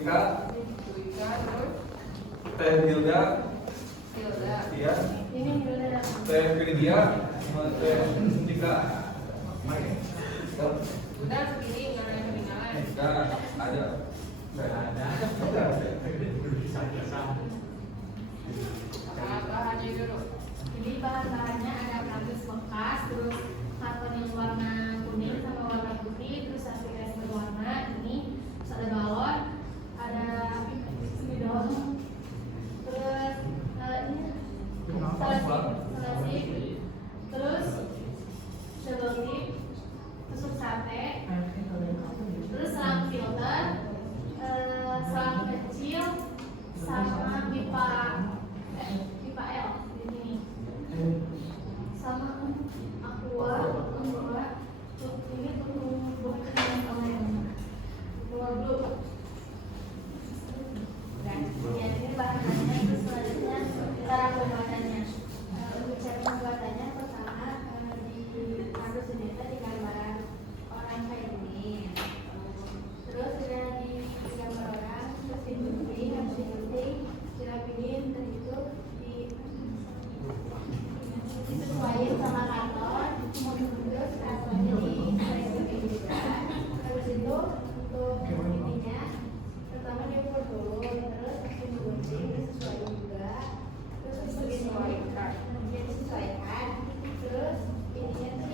Kak, Teh Hilda, iya, Teh Lydia, sama Teh Tika. Udah segini nggak ada yang ketinggalan. Enggak ada. Bahannya dulu. Jadi bahan-bahannya ada kardus bekas, terus karton yang warna kuning sama warna putih, terus aplikasi berwarna ini, terus ada balon, ada spidol, terus ini selasih, terus double tip, tusuk sate, terus selang filter, selang kecil, sama pipa L di sini, sama aqua, ini untuk sama yang blue. Dan ya ini bahannya, terus selanjutnya cara pembuatannya. Untuk cara pembuatannya pertama di kardus ini digambar orang kayak ini, terus sudah digambar orang, terus digunting, habis digunting dirapiin, dan itu disesuaikan sama kantor, terus kantornya disesuaikan juga. Habis itu untuk ininya pertama diukur dulu, terus digunting disesuaikan juga, terus disesuaikan, terus ininya tuh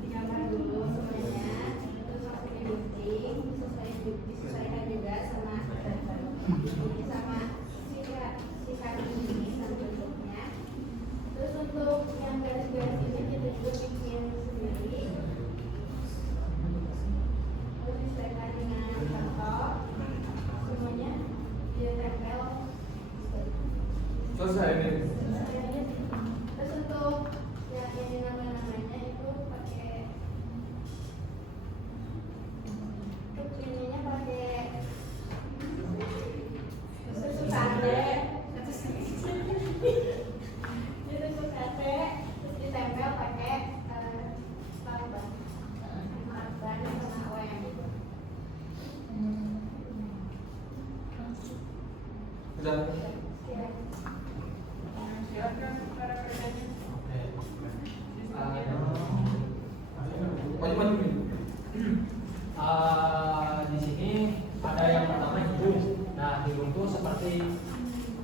digambar dulu semuanya, terus langsung digunting, disesuaikan juga sama sikat ini sama bentuknya. Terus untuk yang garis-garis ini kita juga bikin sendiri, terus disesuaikan dengan kantor, semuanya dia tempel. Selesai ini. Terus untuk yang ini namanya itu pakai, untuk ininya pakai tusuk sate, terus ditempel pakai karban sama OM. Udah. Silakan cara kerjanya. Maju. Di sini ada yang pertama hidung. Nah, hidung itu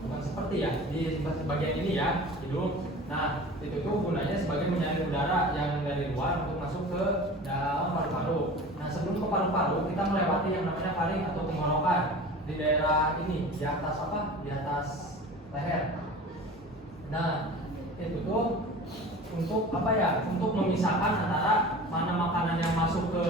bukan seperti ya, di bagian ini ya, hidung. Nah, itu tuh gunanya sebagai menyaring udara yang dari luar untuk masuk ke dalam paru-paru. Nah, sebelum ke paru-paru, kita melewati yang namanya faring atau tenggorokan di daerah ini, di atas apa? Di atas leher. Nah, itu tuh untuk apa ya? Untuk memisahkan antara mana makanan yang masuk ke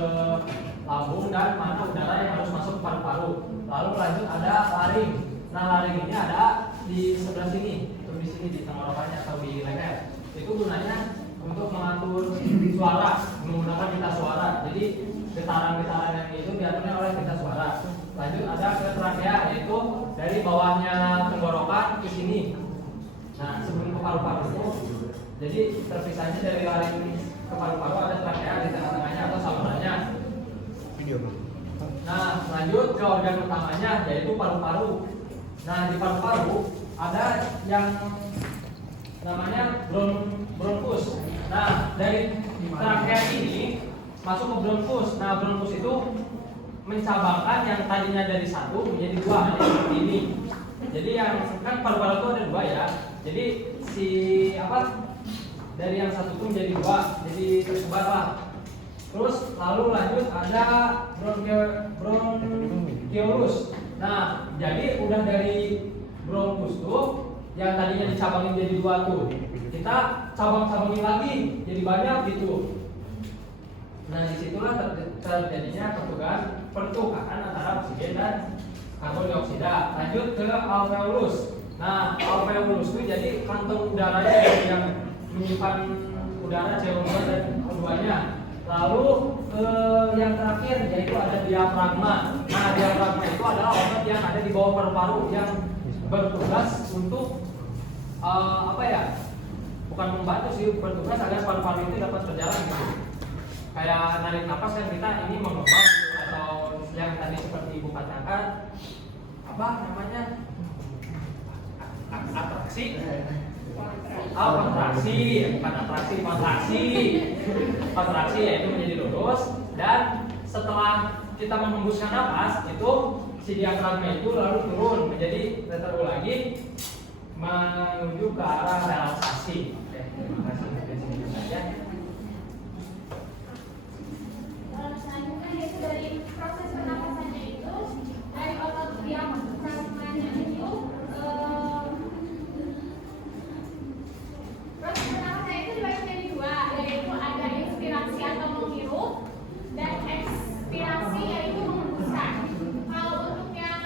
lambung dan mana udara yang harus masuk ke paru-paru. Lalu lanjut ada laring. Nah, laring ini ada di sebelah sini, atau di sini di tenggorokannya atau di leher. Itu gunanya untuk mengatur suara, menggunakan pita suara. Jadi getaran-getaran yang itu diaturnya oleh pita suara. Lanjut ada ke trakea, yaitu dari bawahnya tenggorokan ke sini. Nah, sebelum ke paru-paru itu, jadi terpisahnya dari laring ke paru-paru ada trakea di tengah-tengahnya atau salurannya. Nah, lanjut ke organ utamanya, yaitu paru-paru. Nah, di paru-paru ada yang namanya bronkus. Nah, dari trakea ini masuk ke bronkus. Nah, bronkus itu mencabangkan yang tadinya dari satu menjadi dua, seperti ini. Jadi yang kan paru-paru itu ada dua ya. Jadi dari yang satu itu menjadi dua, jadi tersebar lah. Terus lalu lanjut ada bronkiolus. Nah, jadi udah dari bronkus tuh yang tadinya dicabangin jadi dua tuh, kita cabang-cabangin lagi jadi banyak gitu. Nah, disitulah terjadinya pertukaran antara oksigen dan karbon dioksida. Lanjut ke alveolus. Nah, alveolus itu jadi kantong udaranya yang menyimpan udara CO2 dan O2-nya. Lalu yang terakhir yaitu ada diafragma. Nah, diafragma itu adalah otot yang ada di bawah paru-paru yang bertugas untuk bukan membantu sih, bertugas agar paru-paru itu dapat berjalan gitu. Kayak narik napas kan kita ini mengembang gitu, atau ya mendatangkan apa namanya atraksi, kontraksi, bukan atraksi, kontraksi yaitu menjadi lurus. Dan setelah kita menghembuskan napas itu si diafragma itu lalu turun menjadi letter U lagi menuju ke arah relaksasi. Oke, terima kasih. Sampai sini saja. Selanjutnya yaitu dari proses pernapasannya itu dari otot diafragmanya itu proses pernapasannya itu dibagi menjadi dua, yaitu ada inspirasi atau menghirup dan ekspirasi yaitu menghembuskan. Kalau untuk yang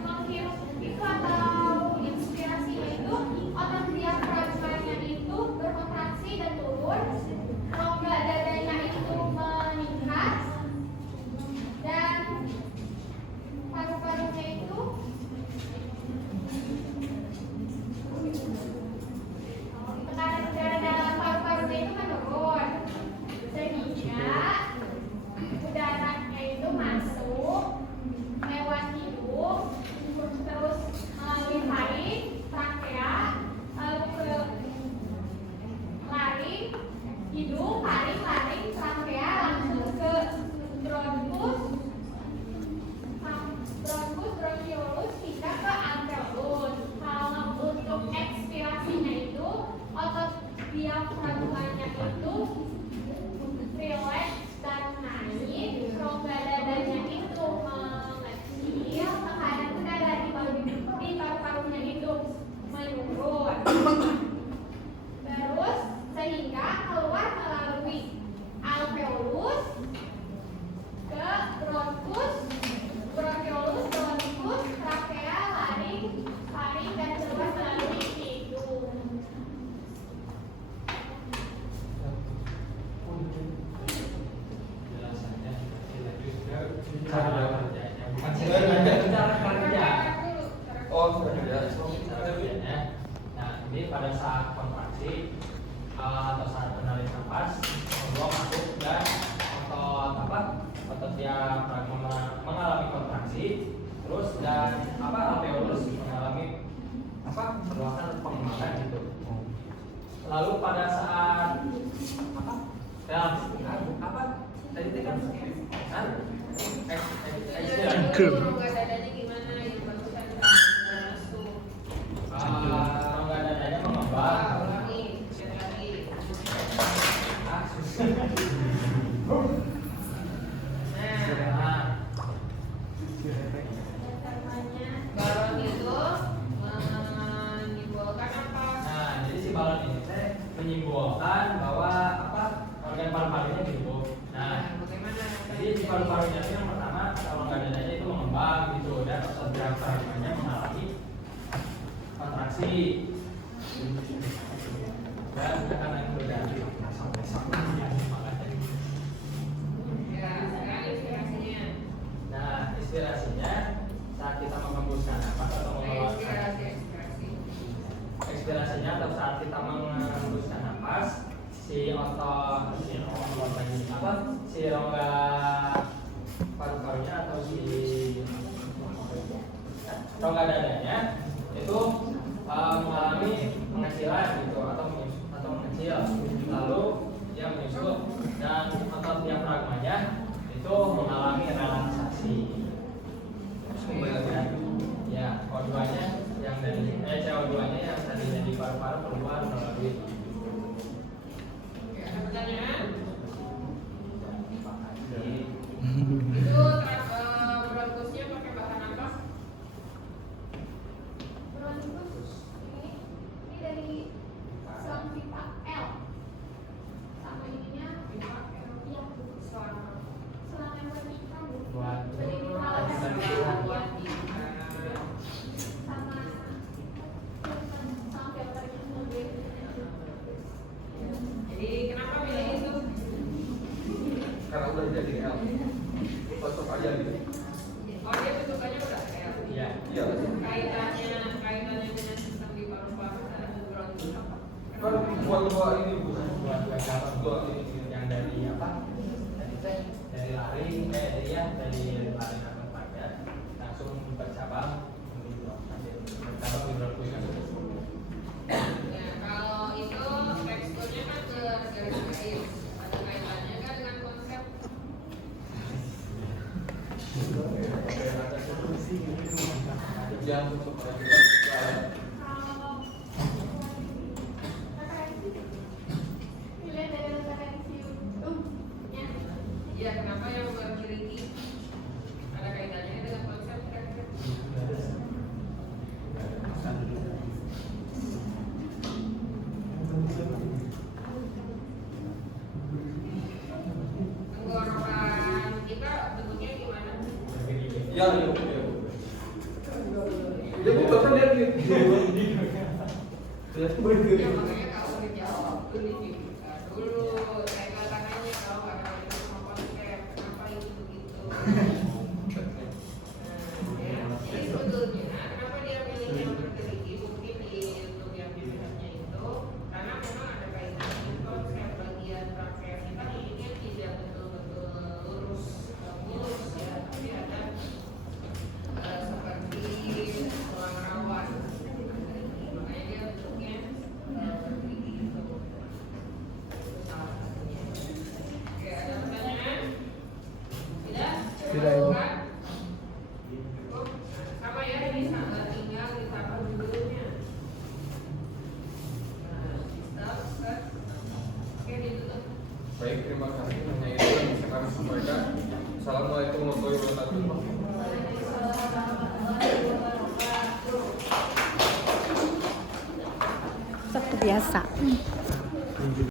menghirup itu atau inspirasinya itu otot diafragmanya itu berkontraksi dan turun, rongga dadanya itu meningkat dan paru-parunya itu tekanan udara dalam paru-parunya itu menurun sehingga udaranya itu masuk lewat hidung terus melalui taring, trakea, lalu ke laring, hidung, taring, trakea, langsung ke bronkus, bronkiolus hingga ke alveolus. Kalau untuk ekspirasinya itu otot diafragmanya itu rileks dan naik, rongga dadanya itu mengecil, tekanan udara di paru-parunya itu menurun. Terus sehingga keluar melalui alveolus ke bronkus, bronkiolus, bronkus, trakea, laring, dan keluar melalui hidung. Jelasannya lanjut ke cara kerjanya, bukan cara kerja. Oh, sudah ada. Cara kerjanya. Nah, ini pada saat kontraksi atau saat menarik nafas, membuang masuk dan otot diafragma mengalami kontraksi, terus dan alveolus mengalami perluasan pengembangan gitu. Lalu pada saat tadi itu kan Rongga dadanya gimana yang barusan masuk? rongga dadanya mengembang. Ulangi, sekali lagi. Nah, Balon itu menyimbolkan apa? nah, jadi si balon ini teh menyimbolkan bahwa organ paru-parunya hidup. Nah, Bagaimana? jadi si paru-parunya itu yang pertama rongga dadanya itu mengembang gitu dan otot diafragmanya mengalami kontraksi. Dan tekanan udara Ya, sekarang inspirasinya. Nah, inspirasinya saat kita menghembuskan napas atau mengeluarkan ekspirasinya atau saat kita menghembuskan napas si rongga paru-parunya atau si rongga dadanya itu mengalami pengecilan gitu atau mengecil, lalu dia menyusut dan otot diafragmanya itu mengalami relaksasi. Ya, O2-nya yang dari CO2-nya yang tadinya di paru-paru keluar melalui Ada pertanyaan? Jadi, Itu bronkusnya pakai bahan apa? Bronkus ini dari selang pipa L sama ininya Pipa L. iya Selang. selang yang berikan buat berdiri Selang buat ikan. sama filternya mobil. Jadi kenapa pilih itu? Karena udah jadi L. Cocok aja gitu. Oh, dia bentukannya udah L. ya, Iya. Kaitannya dengan sistem di paru-paru dan bronkus apa? Kan buat dua ini bukan. buat galon Dua ini. yang dari dari laring dari laring atau pada Jam untuk kita. Dilihat dari referensi YouTube-nya. Iya, kenapa yang buat Kiriki? Ada kaitannya dengan konsep kira-kira? Tenggorokan kita bentuknya gimana? Ya, ya. Dia bukan kan dia gitu. Dia Ya makanya kalau dijawab dulu dibuka dulu. Saya katakannya kalau ada sama konsep, kenapa itu begitu? Ya, jadi sebetulnya kenapa dia pilih yang berkeliki mungkin di YouTube yang pilihannya itu karena memang ada kaitannya dengan konsep bagian rangkaian kita ini tidak betul-betul lurus mulus ya, tapi ada seperti tulang rawan. Makanya dia bentuknya berkeliki itu. Itu salah satunya. Oke, ada pertanyaan? Tidak? Tidak, Ibu. Kan? Cukup? Sama ya, ini tinggal ditambah judulnya. Nah, stop. Oke, ditutup. Baik, terima kasih. Hanya itu yang bisa kami sampaikan. Assalamualaikum warahmatullahi wabarakatuh. Seperti biasa.